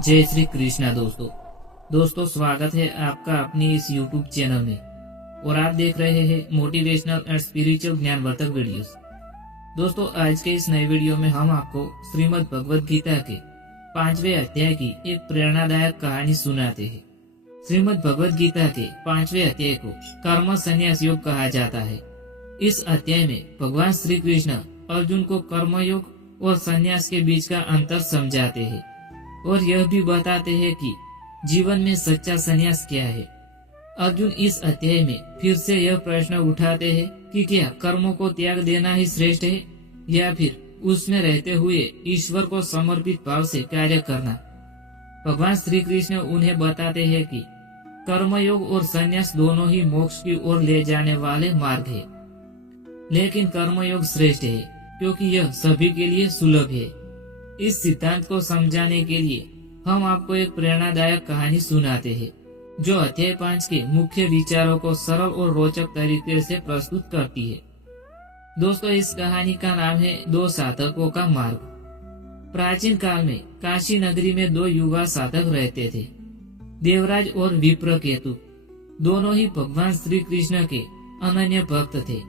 जय श्री कृष्णा दोस्तों स्वागत है आपका अपनी इस YouTube चैनल में और आप देख रहे हैं मोटिवेशनल एंड स्पिरिचुअल ज्ञानवर्धक वीडियोस। दोस्तों आज के इस नए वीडियो में हम आपको श्रीमद् भगवद गीता के 5वें अध्याय की एक प्रेरणादायक कहानी सुनाते हैं। श्रीमद् भगवद गीता के 5वें अध्याय को कर्म संन्यास योग कहा जाता है। इस अध्याय में भगवान श्री कृष्ण अर्जुन को कर्म योग और संन्यास के बीच का अंतर समझाते हैं और यह भी बताते हैं कि जीवन में सच्चा संन्यास क्या है। अर्जुन इस अध्याय में फिर से यह प्रश्न उठाते हैं कि क्या कर्मों को त्याग देना ही श्रेष्ठ है या फिर उसमें रहते हुए ईश्वर को समर्पित भाव से कार्य करना। भगवान श्री कृष्ण उन्हें बताते हैं कि कर्मयोग और संन्यास दोनों ही मोक्ष की ओर ले जाने वाले मार्ग है, लेकिन कर्मयोग श्रेष्ठ है क्योंकि यह सभी के लिए सुलभ है। इस सिद्धांत को समझाने के लिए हम आपको एक प्रेरणादायक कहानी सुनाते हैं जो अध्याय 5 के मुख्य विचारों को सरल और रोचक तरीके से प्रस्तुत करती है। दोस्तों इस कहानी का नाम है दो साधकों का मार्ग। प्राचीन काल में काशी नगरी में दो युवा साधक रहते थे, देवराज और विप्रकेतु। दोनों ही भगवान श्री कृष्ण के अनन्य भक्त थे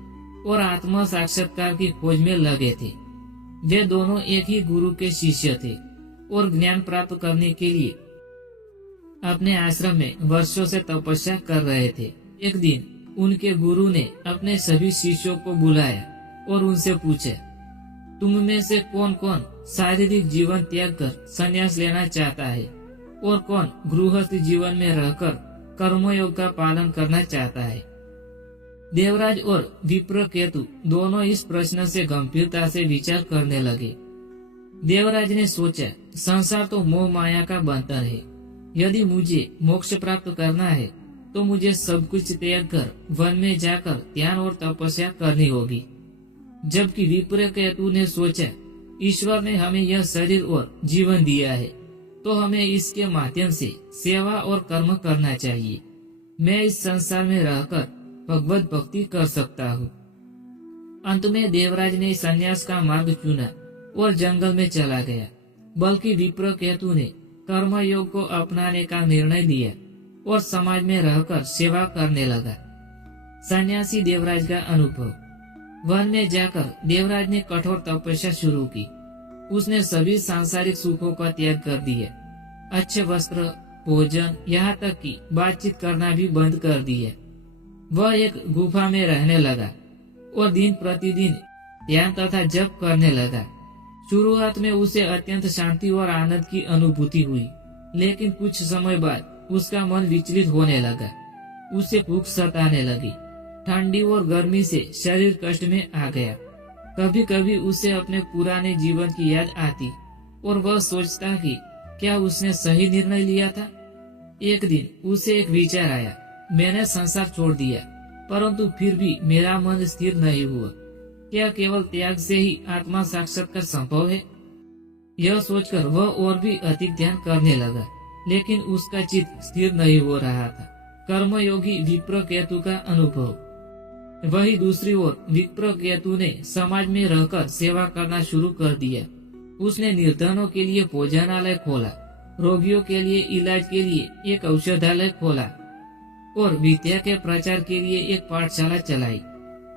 और आत्म साक्षात्कार की खोज में लगे थे। वे दोनों एक ही गुरु के शिष्य थे और ज्ञान प्राप्त करने के लिए अपने आश्रम में वर्षों से तपस्या कर रहे थे। एक दिन उनके गुरु ने अपने सभी शिष्यों को बुलाया और उनसे पूछा, तुम में से कौन कौन शारीरिक जीवन त्याग कर संन्यास लेना चाहता है और कौन गृहस्थ जीवन में रहकर कर्मयोग का पालन करना चाहता है। देवराज और विप्रकेतु दोनों इस प्रश्न से गंभीरता से विचार करने लगे। देवराज ने सोचा, संसार तो मोह माया का बंधन है। यदि मुझे मोक्ष प्राप्त करना है तो मुझे सब कुछ त्याग कर वन में जाकर ध्यान और तपस्या करनी होगी। जबकि विप्रकेतु ने सोचा, ईश्वर ने हमें यह शरीर और जीवन दिया है तो हमें इसके माध्यम से सेवा और कर्म करना चाहिए। मैं इस संसार में रहकर भगवत भक्ति कर सकता हूँ। अंत में देवराज ने संन्यास का मार्ग चुना और जंगल में चला गया, बल्कि विप्रकेतु ने कर्म योग को अपनाने का निर्णय लिया और समाज में रहकर सेवा करने लगा। सन्यासी देवराज का अनुभव। वन में जाकर देवराज ने कठोर तपस्या शुरू की। उसने सभी सांसारिक सुखों का त्याग कर दिया, अच्छे वस्त्र, भोजन, यहाँ तक कि बातचीत करना भी बंद कर दिया। वह एक गुफा में रहने लगा और दिन प्रतिदिन ध्यान तथा जप करने लगा। शुरुआत में उसे अत्यंत शांति और आनंद की अनुभूति हुई, लेकिन कुछ समय बाद उसका मन विचलित होने लगा। उसे भूख सताने लगी, ठंडी और गर्मी से शरीर कष्ट में आ गया। कभी कभी उसे अपने पुराने जीवन की याद आती और वह सोचता कि क्या उसने सही निर्णय लिया था। एक दिन उसे एक विचार आया, मैंने संसार छोड़ दिया परंतु फिर भी मेरा मन स्थिर नहीं हुआ। क्या केवल त्याग से ही आत्मा साक्षात्कार संभव है? यह सोचकर वह और भी अधिक ध्यान करने लगा, लेकिन उसका चित्त स्थिर नहीं हो रहा था। कर्मयोगी विप्रकेतु का अनुभव। वही दूसरी ओर विप्रकेतु ने समाज में रहकर सेवा करना शुरू कर दिया। उसने निर्धनों के लिए भोजनालय खोला, रोगियों के लिए इलाज के लिए एक औषधालय खोला और विद्या के प्रचार के लिए एक पाठशाला चलाई।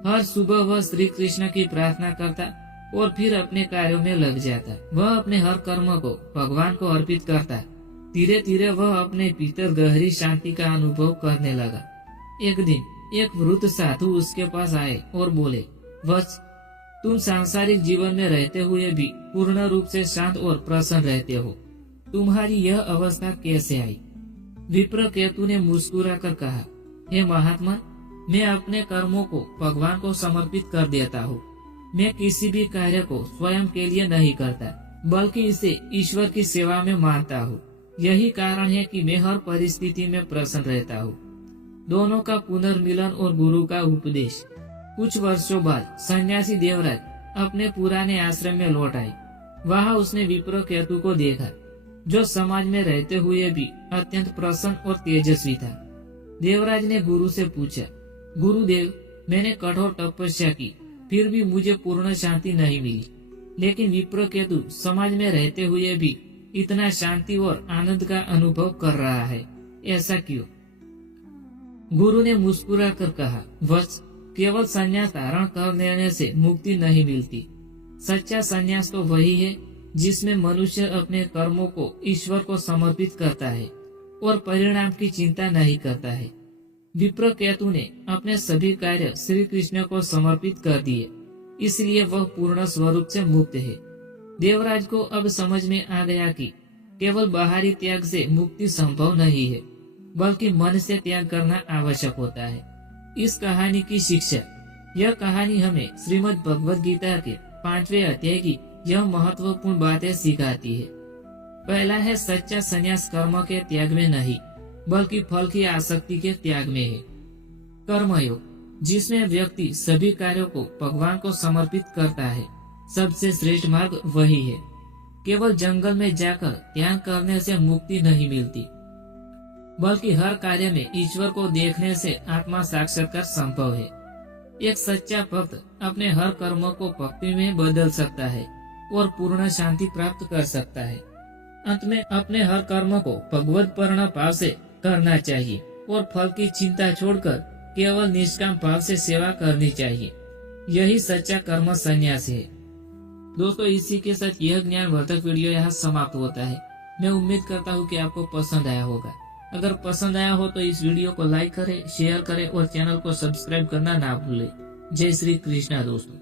हर सुबह वह श्री कृष्ण की प्रार्थना करता और फिर अपने कार्यों में लग जाता। वह अपने हर कर्म को भगवान को अर्पित करता। धीरे धीरे वह अपने भीतर गहरी शांति का अनुभव करने लगा। एक दिन एक वृद्ध साधु उसके पास आए और बोले, वत्स, तुम सांसारिक जीवन में रहते हुए भी पूर्ण रूप से शांत और प्रसन्न रहते हो। तुम्हारी यह अवस्था कैसे आई? विप्रकेतु ने मुस्कुराकर कहा, हे महात्मा, मैं अपने कर्मों को भगवान को समर्पित कर देता हूँ। मैं किसी भी कार्य को स्वयं के लिए नहीं करता, बल्कि इसे ईश्वर की सेवा में मानता हूँ। यही कारण है कि मैं हर परिस्थिति में प्रसन्न रहता हूँ। दोनों का पुनर्मिलन और गुरु का उपदेश। कुछ वर्षों बाद सन्यासी देवराज अपने पुराने आश्रम में लौट आए। वहाँ उसने विप्रकेतु को देखा, जो समाज में रहते हुए भी अत्यंत प्रसन्न और तेजस्वी था। देवराज ने गुरु से पूछा, गुरुदेव, मैंने कठोर तपस्या की फिर भी मुझे पूर्ण शांति नहीं मिली, लेकिन विप्रकेतु समाज में रहते हुए भी इतना शांति और आनंद का अनुभव कर रहा है, ऐसा क्यों? गुरु ने मुस्कुरा कर कहा, वत्स, केवल संन्यास धारण कर लेने से मुक्ति नहीं मिलती। सच्चा संन्यास तो वही है जिसमें मनुष्य अपने कर्मों को ईश्वर को समर्पित करता है और परिणाम की चिंता नहीं करता है। विप्रकेतु ने अपने सभी कार्य श्री कृष्ण को समर्पित कर दिए, इसलिए वह पूर्ण स्वरूप से मुक्त है। देवराज को अब समझ में आ गया कि केवल बाहरी त्याग से मुक्ति संभव नहीं है, बल्कि मन से त्याग करना आवश्यक होता है। इस कहानी की शिक्षा, यह कहानी हमें श्रीमद् भगवद गीता के 5वें अध्याय की यह महत्वपूर्ण बातें सिखाती है। पहला है, सच्चा संन्यास कर्म के त्याग में नहीं, बल्कि फल की आसक्ति के त्याग में है। कर्मयोग, जिसमें व्यक्ति सभी कार्यों को भगवान को समर्पित करता है, सबसे श्रेष्ठ मार्ग वही है। केवल जंगल में जाकर ध्यान करने से मुक्ति नहीं मिलती, बल्कि हर कार्य में ईश्वर को देखने से आत्मा साक्षात्कार संभव है। एक सच्चा भक्त अपने हर कर्म को भक्ति में बदल सकता है और पूर्ण शांति प्राप्त कर सकता है। अंत में अपने हर कर्म को भगवत पूर्ण भाव से करना चाहिए और फल की चिंता छोड़कर केवल निष्काम भाव से सेवा करनी चाहिए। यही सच्चा कर्म संन्यास है। दोस्तों, इसी के साथ यह ज्ञानवर्धक वीडियो यहाँ समाप्त होता है। मैं उम्मीद करता हूँ कि आपको पसंद आया होगा। अगर पसंद आया हो तो इस वीडियो को लाइक करें, शेयर करें और चैनल को सब्सक्राइब करना ना भूलें। जय श्री कृष्णा दोस्तों।